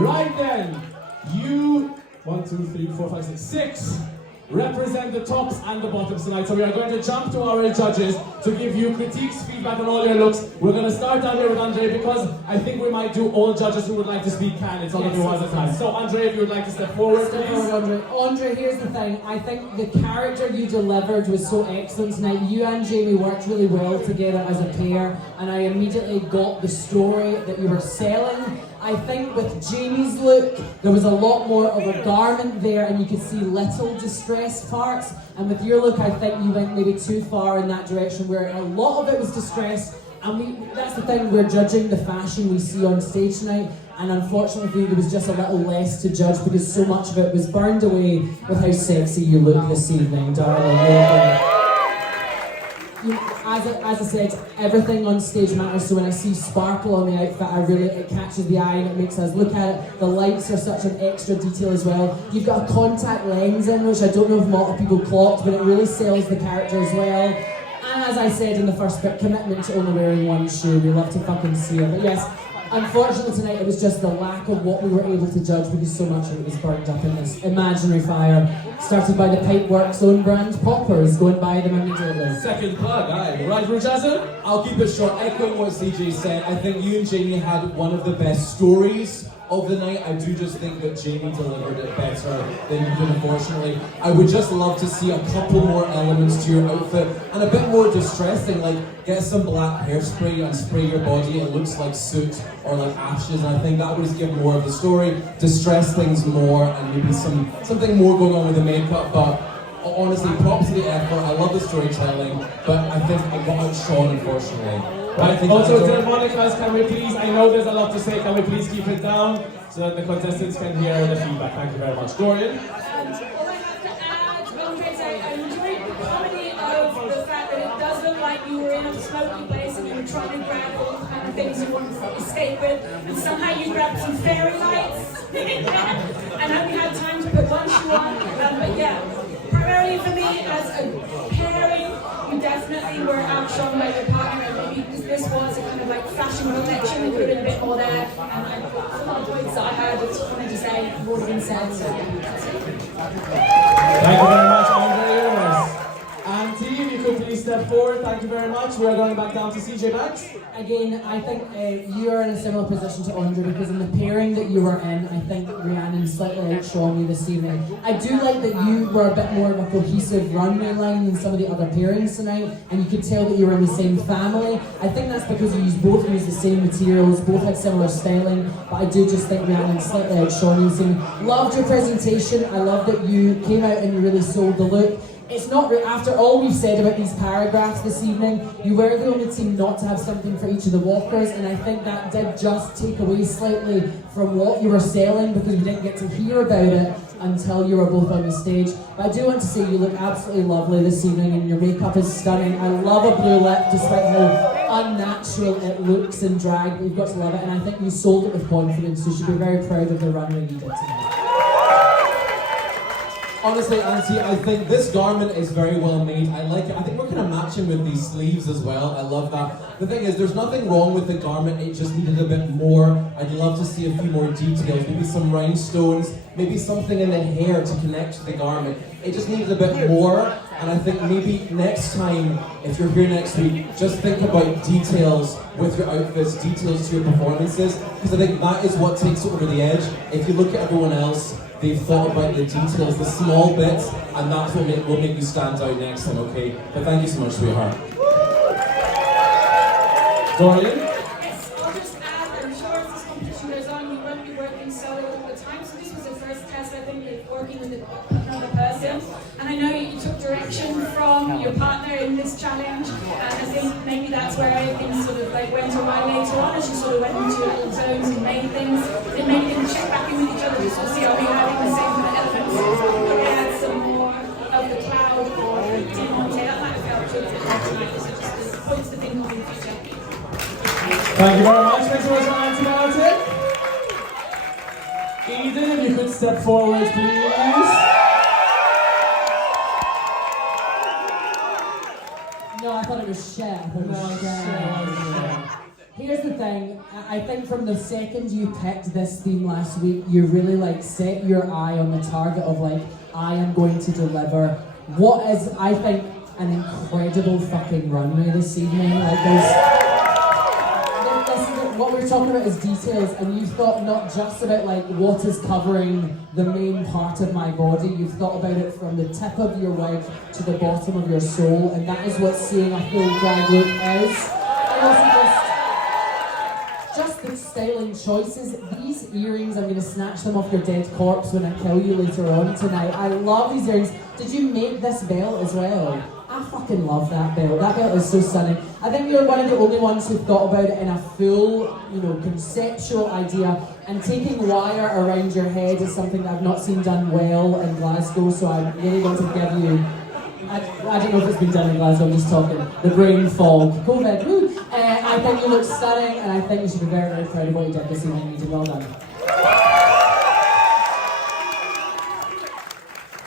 Right then, you, 1, 2, 3, 4, 5, 6, 6 represent the tops and the bottoms tonight. So we are going to jump to our judges to give you critiques, feedback on all your looks. We're going to start down here with Andre because I think we might do all judges who would like to speak can. It's only one at a time. So Andre, if you would like to step forward, please. Andre, here's the thing. I think the character you delivered was so excellent tonight. You and Jamie worked really well together as a pair, and I immediately got the story that you were selling. I think with Jamie's look, there was a lot more of a garment there and you could see little distressed parts. And with your look, I think you went maybe too far in that direction where a lot of it was distressed. And that's the thing, we're judging the fashion we see on stage tonight. And unfortunately, there was just a little less to judge because so much of it was burned away with how sexy you look this evening, darling. As I said, everything on stage matters, so when I see sparkle on the outfit, it catches the eye and it makes us look at it. The lights are such an extra detail as well. You've got a contact lens in, which I don't know if a lot of people clocked, but it really sells the character as well. And as I said in the first bit, commitment to only wearing one shoe. We love to fucking see it. But yes, unfortunately tonight it was just the lack of what we were able to judge because so much of it was burnt up in this imaginary fire. Started by the Pipeworks own brand poppers, going by them immediately. Second plug, aye. Right, Geezah? I'll keep it short. Echoing what CJ said, I think you and Jamie had one of the best stories of the night. I do just think that Jamie delivered it better than you did, unfortunately. I would just love to see a couple more elements to your outfit and a bit more distressing, like get some black hairspray and spray your body. It looks like soot or like ashes, and I think that would just give more of the story, distress things more, and maybe something more going on with the makeup. But honestly, props to the effort. I love the storytelling, but I think I got outshone, unfortunately. Right. Also, Delmonicas, can we please, I know there's a lot to say, can we please keep it down so that the contestants can hear the feedback? Thank you very much. Dorian? All I have to add, Andre, I enjoyed the comedy of the fact that it does look like you were in a smoky place and you were trying to grab all the kind of things you wanted to escape with, and somehow you grabbed some fairy lights, and only had time to put one shoe on. But yeah, primarily for me, as a pairing, you definitely were outshone by your partner, and maybe this was a kind of like fashion collection, there could have been a bit more there, and some of the points that I heard, it's wanted to say, have already been said, so yeah, that's it. Thank you very much, Andre. And team, you could please step forward. Thank you very much. We are going back down to CJ Max. Again, I think you are in a similar position to Andre because in the pairing that you were in, I think Rhiannon slightly outshone you this evening. I do like that you were a bit more of a cohesive runway line than some of the other pairings tonight, and you could tell that you were in the same family. I think that's because you both used the same materials, both had similar styling, but I do just think Rhiannon slightly outshone you this evening. Loved your presentation. I love that you came out and you really sold the look. It's not, after all we've said about these paragraphs this evening, you were the only team not to have something for each of the walkers, and I think that did just take away slightly from what you were selling because we didn't get to hear about it until you were both on the stage. But I do want to say you look absolutely lovely this evening and your makeup is stunning. I love a blue lip despite how unnatural it looks in drag, but you've got to love it, and I think you sold it with confidence, so you should be very proud of the runway you did tonight. Honestly, Auntie, I think this garment is very well made. I like it. I think we're kind of matching with these sleeves as well. I love that. The thing is, there's nothing wrong with the garment. It just needed a bit more. I'd love to see a few more details. Maybe some rhinestones. Maybe something in the hair to connect to the garment. It just needed a bit more. And I think maybe next time, if you're here next week, just think about details with your outfits, details to your performances. Because I think that is what takes it over the edge. If you look at everyone else, they've thought about the details, the small bits, and that's what will make you stand out next time, okay? But thank you so much, sweetheart. Dorian? Yes, I'll just add, I'm sure as this competition goes on, you won't be working solo all the time, so this was the first test, I think, of working with another person. And I know you took direction from your partner in this challenge, and I think maybe that's where everything sort of like went awry later on, as you sort of went into your little zones and made things check back in with each other, just to see are we having the same kind of elements. Add some more of the cloud or Delmonte. That might have felt a bit more tonight, so just points to think of in the future. Thank you very much. Thanks so much for answering. Eden, if you could step forward, please. No, I thought it was chef. It was chef. Here's the thing, I think from the second you picked this theme last week, you really like set your eye on the target of like, I am going to deliver what is, I think, an incredible fucking runway this evening. Like what we're talking about is details, and you've thought not just about like what is covering the main part of my body, you've thought about it from the tip of your wig to the bottom of your soul, and that is what seeing a full drag look is. And also just the styling choices. These earrings, I'm going to snatch them off your dead corpse when I kill you later on tonight. I love these earrings. Did you make this belt as well? I fucking love that belt. That belt is so stunning. I think you're one of the only ones who thought about it in a full, conceptual idea. And taking wire around your head is something that I've not seen done well in Glasgow, so I really want to give you... I don't know if it's been done in Glasgow, I'm just talking. The brain fog. COVID, woo! I think you look stunning, and I think you should be very, very proud of what you did this evening. You did well done.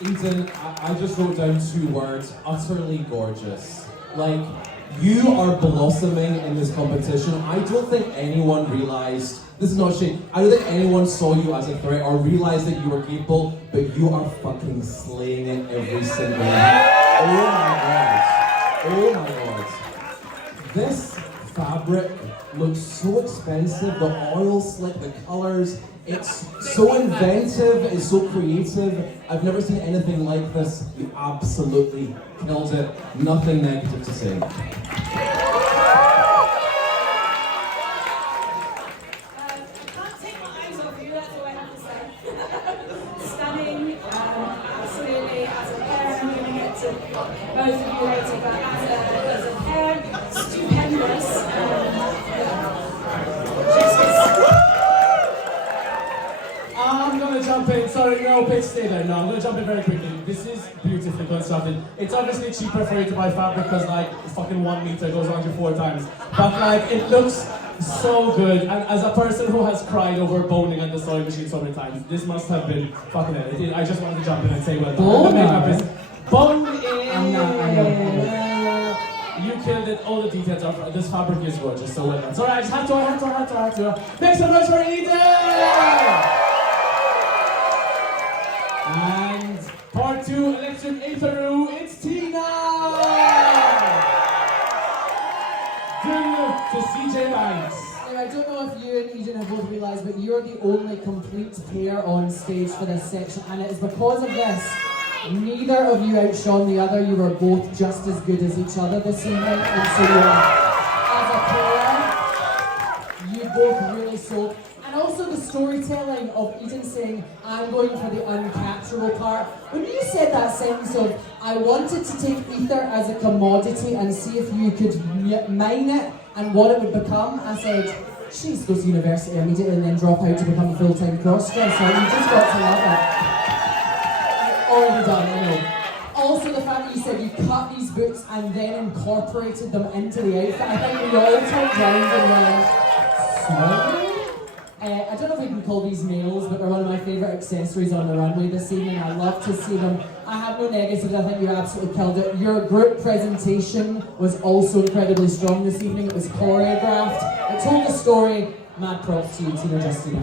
Eden, I just wrote down 2 words, utterly gorgeous. Like, you are blossoming in this competition. I don't think anyone realised, this is not shade, I don't think anyone saw you as a threat or realised that you were capable, but you are fucking slaying it every single night. Oh my god. Oh my god. This fabric looks so expensive, the oil slick, the colours, it's so inventive, it's so creative. I've never seen anything like this. You absolutely killed it. Nothing negative to say. Can't take my eyes off you, that's all I have to say. Stunning, absolutely. As a pair, I'm giving it to both of you later, but as a pair, stupendous. I'm gonna jump in. Sorry, no, pitch stay there. No, I'm gonna jump in very quickly. This is beautifully constructed. It's obviously cheaper for you to buy fabric because like fucking 1 meter goes around you 4 times. But like it looks so good. And as a person who has cried over boning on the sewing machine so many times, this must have been fucking it. I just wanted to jump in and say well done. The makeup is boned in. You killed it. All the details are. This fabric is gorgeous. So well done. Sorry, I just had to. Make some noise for Eden. And part 2, Electric Aetheroo, it's Tina! Done to CJ Banks. Now, I don't know if you and Eden have both realised, but you're the only complete pair on stage for this section, and it is because of this. Neither of you outshone the other, you were both just as good as each other this evening, and so as a pair, you both really sold. And also the storytelling of Eden saying, I'm going for the uncapturable part. When you said that sentence of, I wanted to take ether as a commodity and see if you could mine it and what it would become, I said, she needs to go to university immediately and then drop out to become a full-time cross-dresser. You just got to love it. Already done, I know. Also the fact that you said you cut these boots and then incorporated them into the outfit. I think we all turned around and were like, sorry? I don't know if we can call these nails, but they're one of my favourite accessories on the runway this evening. I love to see them. I have no negatives, I think you absolutely killed it. Your group presentation was also incredibly strong this evening. It was choreographed. It told the story. Mad props to you, Tina Justina.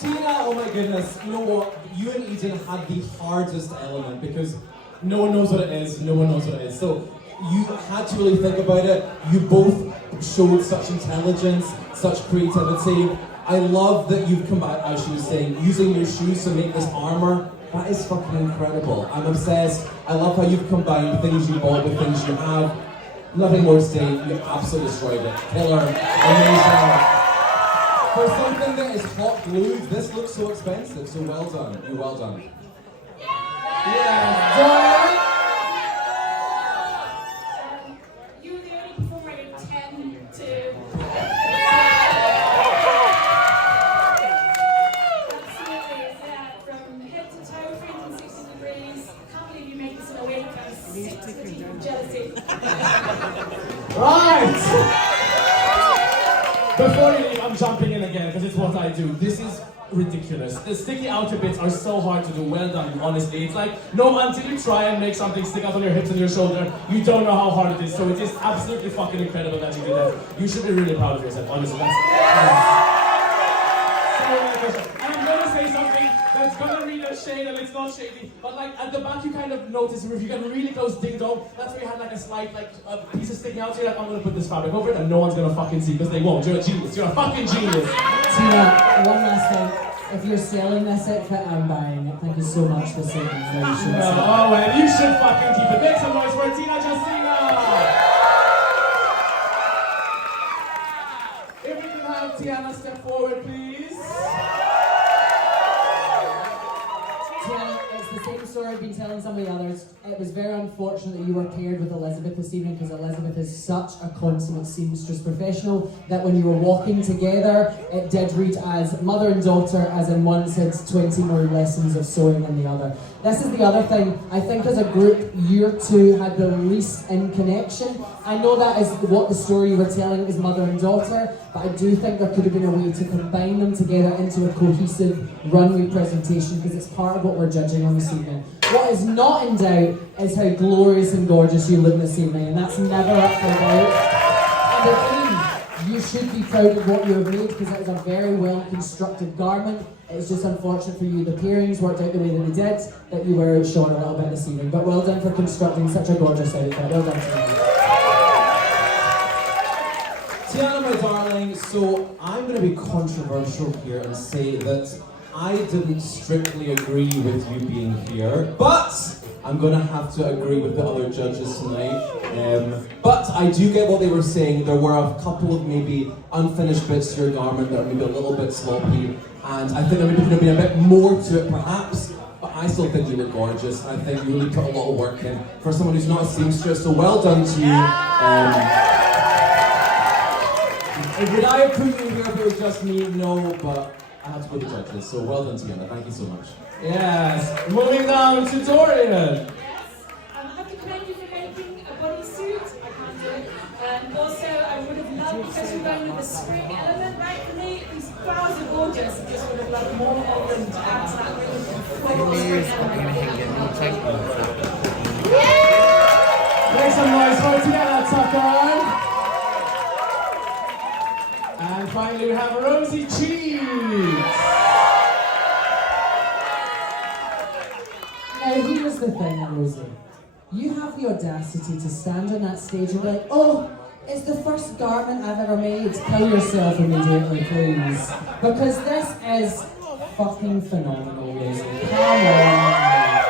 Tina, oh my goodness, you know what? You and Eden had the hardest element because no one knows what it is, no one knows what it is. So you had to really think about it. You both showed such intelligence, such creativity. I love that you've combined, as she was saying, using your shoes to make this armor. That is fucking incredible. I'm obsessed. I love how you've combined things you bought with things you have. Nothing more to say. You absolutely destroyed it. Killer. Amazing. For something that is hot glued, this looks so expensive. So well done. You're well done. Yeah. You were the only performer I did 10 to. Absolutely, from head to toe, 360 degrees. I can't believe you made this in a week. I'm sick to the teeth of jealousy. Right! Before you leave, I'm jumping in again because it's what I do. This is ridiculous. The sticky outer bits are so hard to do. Well done, honestly. It's like, no, until you try and make something stick out on your hips and your shoulder, you don't know how hard it is. So it is absolutely fucking incredible that you did that. You should be really proud of yourself, honestly. That's and I'm gonna say something that's gonna read as shade and it's not shady, but like at the back you kind of notice, if you get really close ding dong, that's where you had like a slight like a piece of sticking out, so you're like, I'm gonna put this fabric over it and no one's gonna fucking see, because they won't. You're a genius. You're a fucking genius. Tina, one last thing. If you're selling this outfit, I'm buying it. Thank you so much for saying that. Oh well, you should fucking keep it. Make some noise for Tina Justina! If we can have Tiana step forward, please. Tiana, it's the same story I've been telling some of the others. It was very unfortunate that you were paired with Elizabeth this evening, because Elizabeth is such a consummate seamstress professional that when you were walking together, it did read as mother and daughter, as in one said 20 more lessons of sewing than the other. This is the other thing. I think as a group, you two had the least in connection. I know that is what the story you were telling is mother and daughter, but I do think there could have been a way to combine them together into a cohesive runway presentation, because it's part of what we're judging on this evening. What is not in doubt is how glorious and gorgeous you look this evening, and that's never up for doubt. And again, you should be proud of what you have made, because it is a very well constructed garment. It's just unfortunate for you, the pairings worked out the way that they did, that you were outshone a little bit this evening. But well done for constructing such a gorgeous outfit. Well done to you. Tiana, my darling, so I'm going to be controversial here and say that I didn't strictly agree with you being here, but I'm going to have to agree with the other judges tonight. But I do get what they were saying. There were a couple of maybe unfinished bits to your garment that are maybe a little bit sloppy, and I think there could have been a bit more to it perhaps, but I still think you look gorgeous, and I think you really put a lot of work in for someone who's not a seamstress, so well done to you. Would I have put you here if it was just me? No, but I have to put the judges, so well done together. Thank you so much. Yes. Moving down to Dorian. Yes. I have to commend you for making a bodysuit. I can't do it. Also, I would have loved, because we're going with the spring element, right? For me, these flowers are gorgeous. I just would have loved more of them to add to that really floral spring element. Make some noise for Tiana Tucker. And finally, we have Rosie Cheeks. Now, here's the thing, Rosie. You have the audacity to stand on that stage and be like, oh, it's the first garment I've ever made. Kill yourself immediately, please. Because this is fucking phenomenal, Rosie. Come on.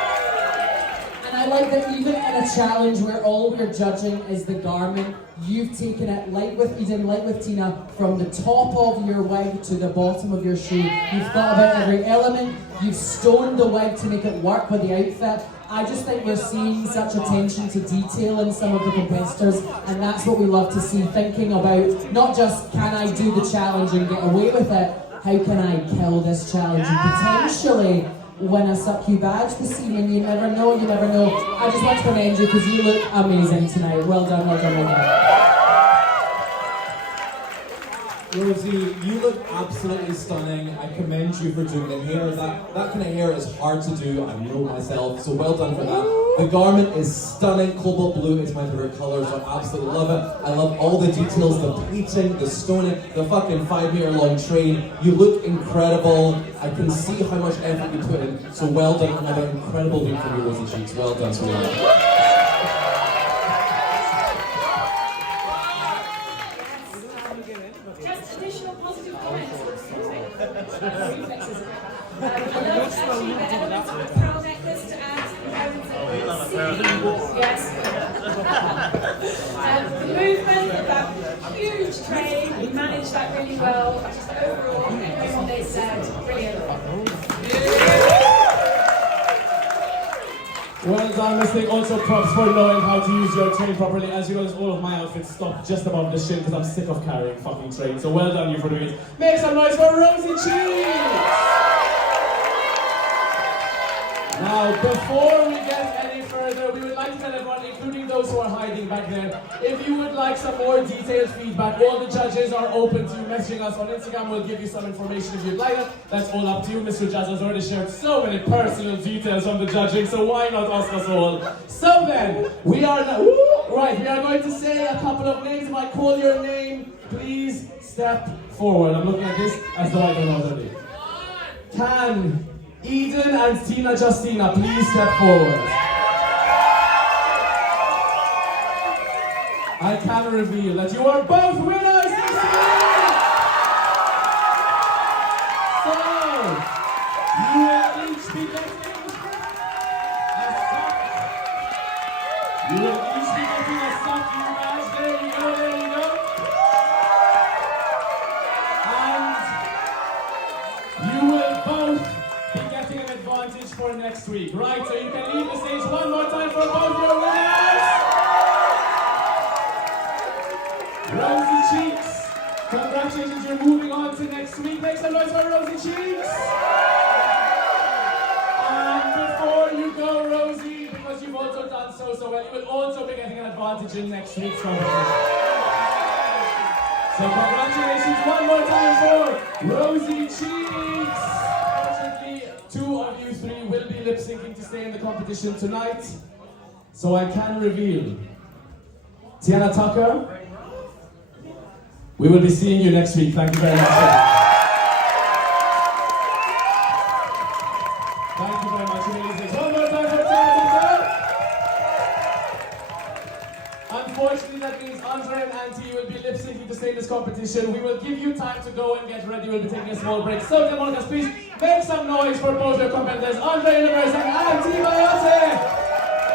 And I like that even in a challenge where all we're judging is the garment, you've taken it, like with Eden, like with Tina, from the top of your wig to the bottom of your shoe. You've thought about every element, you've stoned the wig to make it work with the outfit. I just think we're seeing such attention to detail in some of the competitors, and that's what we love to see, thinking about not just can I do the challenge and get away with it, how can I kill this challenge and potentially win a Suck You badge this evening. You never know, you never know. I just want to commend you because you look amazing tonight. Well done, well done, well done. Rosie, you look absolutely stunning. I commend you for doing the hair. That kind of hair is hard to do. I know myself, so well done for that. The garment is stunning. Cobalt blue is my favorite color, so I absolutely love it. I love all the details, the pleating, the stoning, the fucking 5-meter long train. You look incredible. I can see how much effort you put in, so well done. Another incredible week from you, Rosie Cheeks. Well done, sweetheart. Just additional positive comments. I love actually the elements of the pearl necklace to add yes. The movement of that huge train, you managed that really well. Just overall, everything what they said, brilliant. Well done, Miss Nick. Also props for knowing how to use your train properly. As you notice, all of my outfits stop just above the shin because I'm sick of carrying fucking trains. So well done you for doing it. Make some noise for Rosie Cheeks! Now, before we get any further, further, we would like to tell everyone, including those who are hiding back there, if you would like some more detailed feedback, all the judges are open to messaging us on Instagram. We'll give you some information if you'd like it. That's all up to you. Mr. Jazz has already shared so many personal details from the judging, so why not ask us all? So then, we are now, right, we are going to say a couple of names. If I call your name, please step forward. I'm looking at this as though I don't know already. Can Eden and Tina Justina please step forward? I can reveal that you are both winners this week! So, you will each be getting a sock. You will each be getting a sock, you guys. There you go, there you go. And you will both be getting an advantage for next week, right? So you can leave the stage one more time for both your winners. Rosy Cheeks, congratulations, you're moving on to next week. Make some noise for Rosy Cheeks. And before you go, Rosie, because you've also done so well, you will also be getting an advantage in next week's competition. So congratulations one more time for Rosy Cheeks. Unfortunately, 2 of you 3 will be lip syncing to stay in the competition tonight. So I can reveal Tiana Tucker. We will be seeing you next week. Thank you very much. Thank you very much, amazing. One more time for Tiana Tucker. Unfortunately, that means Andre and Auntie will be lip syncing to stay in this competition. We will give you time to go and get ready. We'll be taking a small break. So, Delmonicas, please make some noise for both your competitors, Andre Universe and Auntie Mayotte.